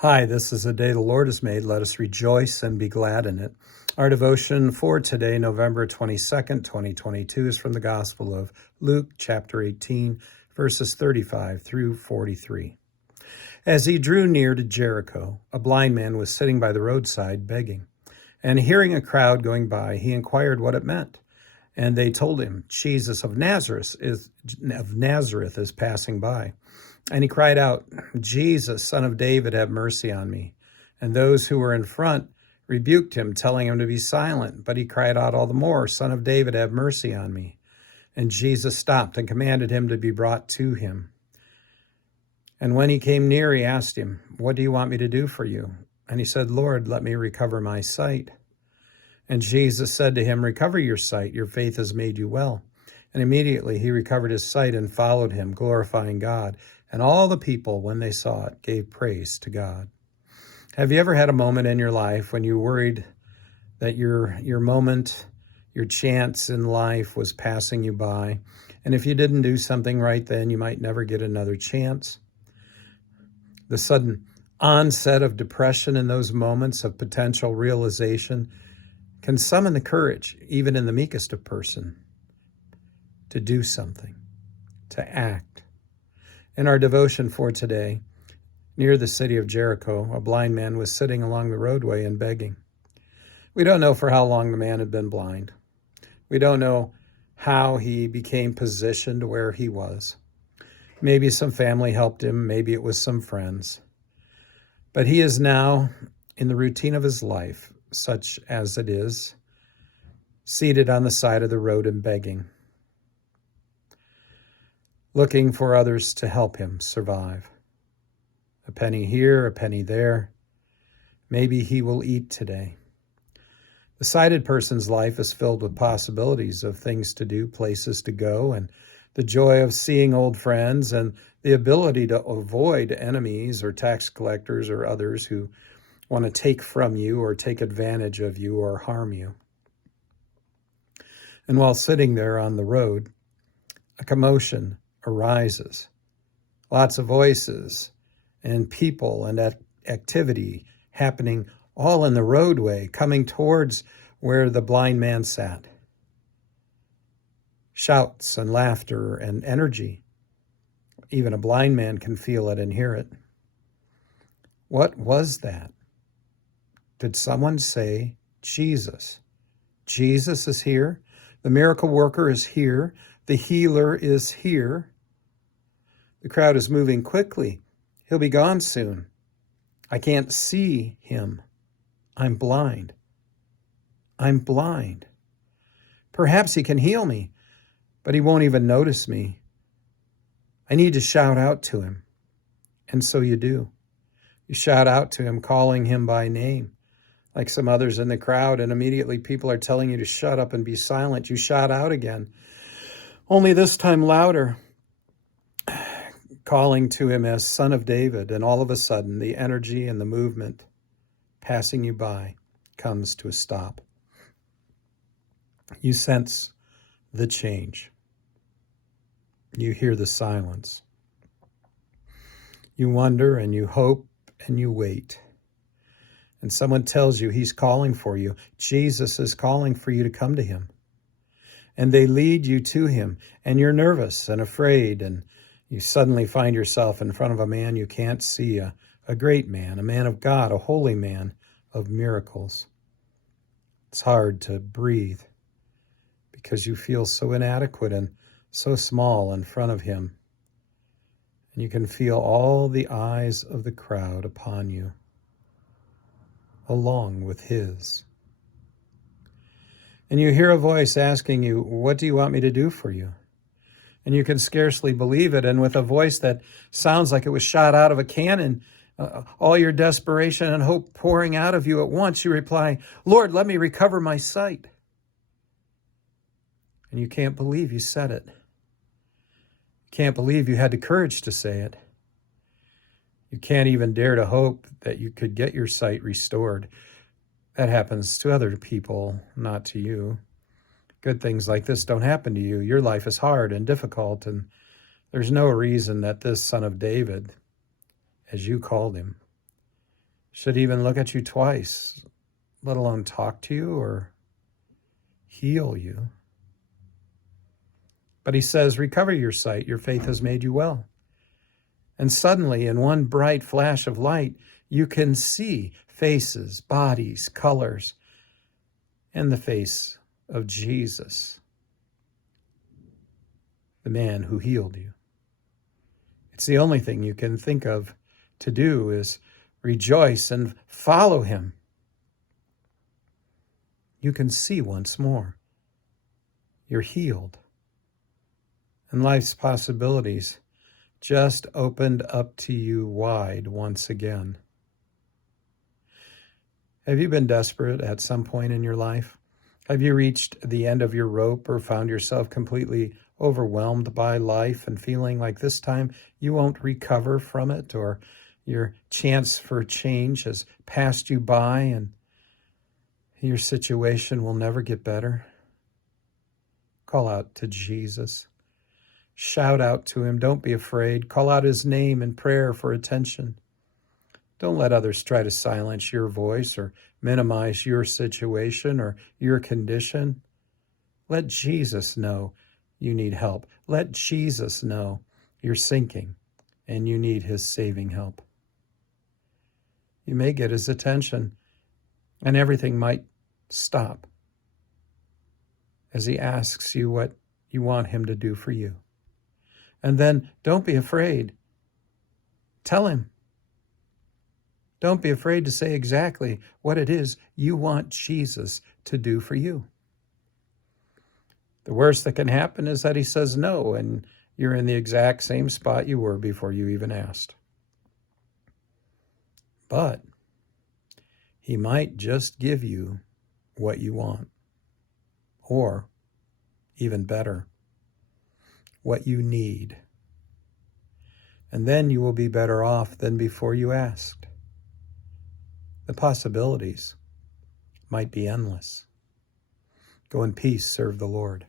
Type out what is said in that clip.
Hi, this is the day the Lord has made. Let us rejoice and be glad in it. Our devotion for today, November 22nd, 2022, is from the Gospel of Luke, chapter 18, verses 35 through 43. As he drew near to Jericho, a blind man was sitting by the roadside begging. And hearing a crowd going by, he inquired what it meant. And they told him, Jesus of Nazareth is passing by. And he cried out, Jesus, Son of David, have mercy on me. And those who were in front rebuked him, telling him to be silent. But he cried out all the more, Son of David, have mercy on me. And Jesus stopped and commanded him to be brought to him. And when he came near, he asked him, what do you want me to do for you? And he said, Lord, let me recover my sight. And Jesus said to him, recover your sight, your faith has made you well. And immediately he recovered his sight and followed him, glorifying God. And all the people, when they saw it, gave praise to God. Have you ever had a moment in your life when you worried that your moment, your chance in life was passing you by? And if you didn't do something right then, you might never get another chance. The sudden onset of depression in those moments of potential realization can summon the courage, even in the meekest of person, to do something, to act. In our devotion for today, near the city of Jericho, a blind man was sitting along the roadway and begging. We don't know for how long the man had been blind. We don't know how he became positioned where he was. Maybe some family helped him, maybe it was some friends. But he is now in the routine of his life, such as it is, seated on the side of the road and begging, looking for others to help him survive. A penny here, a penny there. Maybe he will eat today. The sighted person's life is filled with possibilities of things to do, places to go, and the joy of seeing old friends and the ability to avoid enemies or tax collectors or others who want to take from you or take advantage of you or harm you. And while sitting there on the road, a commotion arises. Lots of voices and people and activity happening all in the roadway, coming towards where the blind man sat. Shouts and laughter and energy. Even a blind man can feel it and hear it. What was that? Did someone say, Jesus? Jesus is here. The miracle worker is here. The healer is here. The crowd is moving quickly. He'll be gone soon. I can't see him. I'm blind. I'm blind. Perhaps he can heal me, but he won't even notice me. I need to shout out to him. And so you do. You shout out to him, calling him by name, like some others in the crowd, and immediately people are telling you to shut up and be silent. You shout out again, only this time louder, calling to him as Son of David, and all of a sudden the energy and the movement passing you by comes to a stop. You sense the change. You hear the silence. You wonder and you hope and you wait. And someone tells you he's calling for you. Jesus is calling for you to come to him. And they lead you to him, and you're nervous and afraid, and you suddenly find yourself in front of a man you can't see, a great man, a man of God, a holy man of miracles. It's hard to breathe because you feel so inadequate and so small in front of him. And you can feel all the eyes of the crowd upon you, along with his. And you hear a voice asking you, what do you want me to do for you? And you can scarcely believe it. And with a voice that sounds like it was shot out of a cannon, all your desperation and hope pouring out of you at once, you reply, Lord, let me recover my sight. And you can't believe you said it. You can't believe you had the courage to say it. You can't even dare to hope that you could get your sight restored. That happens to other people, not to you. Good things like this don't happen to you. Your life is hard and difficult, and there's no reason that this Son of David, as you called him, should even look at you twice, let alone talk to you or heal you. But he says, recover your sight, your faith has made you well. And suddenly, in one bright flash of light, you can see faces, bodies, colors, and the face of Jesus, the man who healed you. It's the only thing you can think of to do is rejoice and follow him. You can see once more. You're healed. And life's possibilities just opened up to you wide once again. Have you been desperate at some point in your life? Have you reached the end of your rope or found yourself completely overwhelmed by life and feeling like this time you won't recover from it, or your chance for change has passed you by and your situation will never get better? Call out to Jesus. Shout out to him. Don't be afraid. Call out his name in prayer for attention. Don't let others try to silence your voice or minimize your situation or your condition. Let Jesus know you need help. Let Jesus know you're sinking and you need his saving help. You may get his attention and everything might stop as he asks you what you want him to do for you. And then don't be afraid. Tell him. Don't be afraid to say exactly what it is you want Jesus to do for you. The worst that can happen is that he says no, and you're in the exact same spot you were before you even asked. But he might just give you what you want, or even better, what you need. And then you will be better off than before you asked. The possibilities might be endless. Go in peace, serve the Lord.